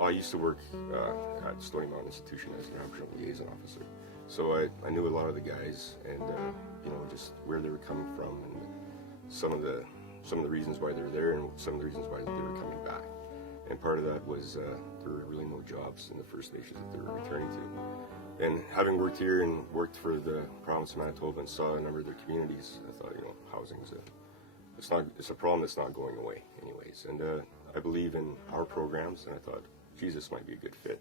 I used to work at Stony Mountain Institution as an Aboriginal liaison officer, so I knew a lot of the guys, and you know, just where they were coming from, and some of the reasons why they were there, and some of the reasons why they were coming back. And part of that was there were really no jobs in the First Nations that they were returning to. And having worked here and worked for the province of Manitoba and saw a number of their communities, I thought, you know, housing is it's a problem that's not going away anyways. And I believe in our programs, and I thought, Jesus might be a good fit.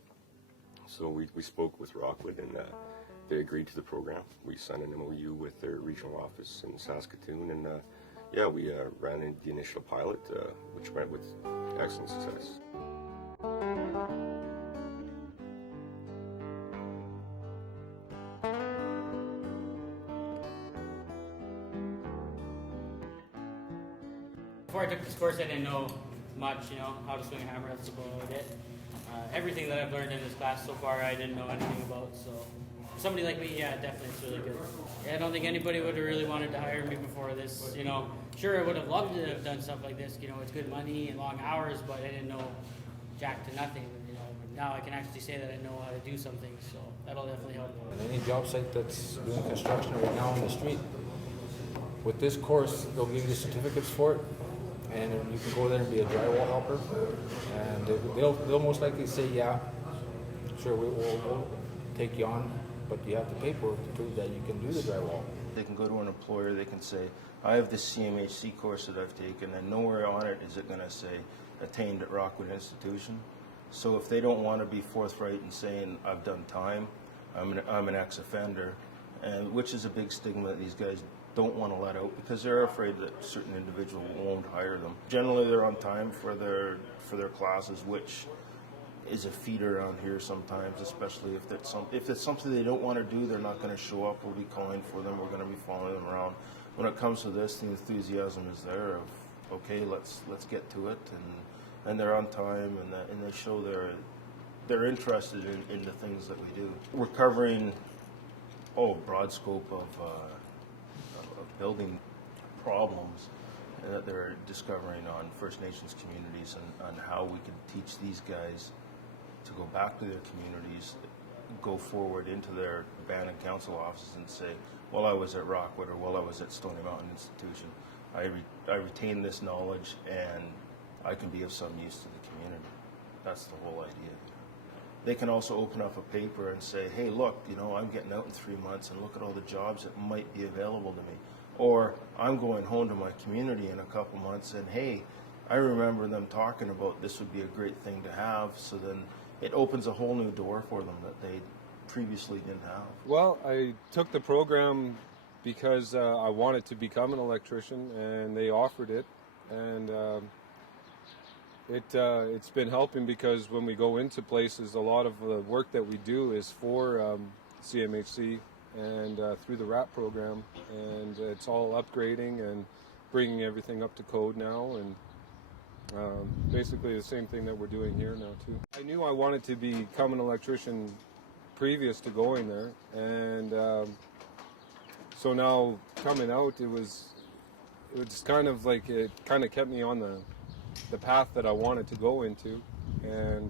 So we spoke with Rockwood, and they agreed to the program. We signed an MOU with their regional office in Saskatoon, and yeah, we ran in the initial pilot, which went with excellent success. Before I took this course, I didn't know much, you know, how to swing a hammer, that's about it. Everything that I've learned in this class so far, I didn't know anything about, so for somebody like me, yeah, definitely it's really good. Yeah, I don't think anybody would have really wanted to hire me before this, you know. Sure, I would have loved to have done stuff like this, you know, it's good money and long hours, but I didn't know jack to nothing, you know. Now I can actually say that I know how to do something, so that'll definitely help. And any job site that's doing construction right now on the street, with this course, they'll give you certificates for it, and you can go there and be a drywall helper, and they'll most likely say, yeah, sure, we'll take you on, but you have the paperwork to prove that you can do the drywall. They can go to an employer, they can say, I have this CMHC course that I've taken, and nowhere on it is it going to say attained at Rockwood Institution. So if they don't want to be forthright in saying, I've done time, I'm an ex-offender, and which is a big stigma that these guys don't want to let out because they're afraid that certain individual won't hire them. Generally, they're on time for their classes, which is a feat around here sometimes, especially if it's something they don't want to do, they're not going to show up. We'll be calling for them. We're going to be following them around. When it comes to this, the enthusiasm is there of, okay, let's get to it, and they're on time, and they show they're interested in the things that we do. We're covering broad scope of building problems that they're discovering on First Nations communities, and on how we can teach these guys to go back to their communities, go forward into their band and council offices and say, well, I was at Rockwood, or well, I was at Stony Mountain Institution. I retain this knowledge, and I can be of some use to the community. That's the whole idea. They can also open up a paper and say, hey, look, you know, I'm getting out in 3 months, and look at all the jobs that might be available to me. Or I'm going home to my community in a couple months, and hey, I remember them talking about this would be a great thing to have. So then it opens a whole new door for them that they previously didn't have. Well, I took the program because I wanted to become an electrician, and they offered it, and it's been helping because when we go into places, a lot of the work that we do is for CMHC and through the RAP program, and it's all upgrading and bringing everything up to code now, and basically the same thing that we're doing here now too. I knew I wanted to become an electrician previous to going there, and so now coming out, it was kind of like, it kind of kept me on the path that I wanted to go into, and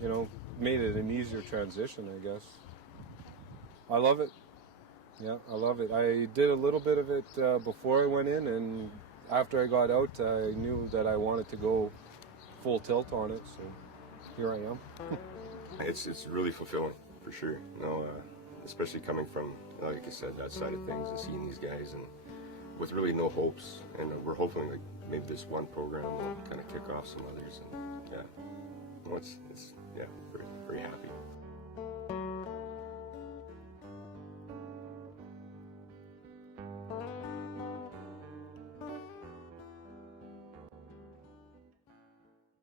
you know, made it an easier transition, I guess. I love it. Yeah, I love it. I did a little bit of it before I went in, and after I got out, I knew that I wanted to go full tilt on it, so here I am. It's really fulfilling, for sure. You know, especially coming from, like I said, that side of things, and seeing these guys, and with really no hopes, and we're hoping like maybe this one program will kind of kick off some others, and yeah, well, it's yeah, very, very happy.